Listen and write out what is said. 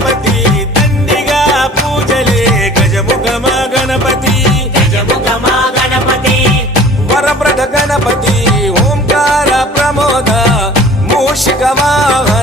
గణపతి దండిగా పూజలే గజముఖమ గణపతి గజముఖమా గణపతి వరప్రద గణపతి ఓంకార ప్రమోద మూషిక వాహన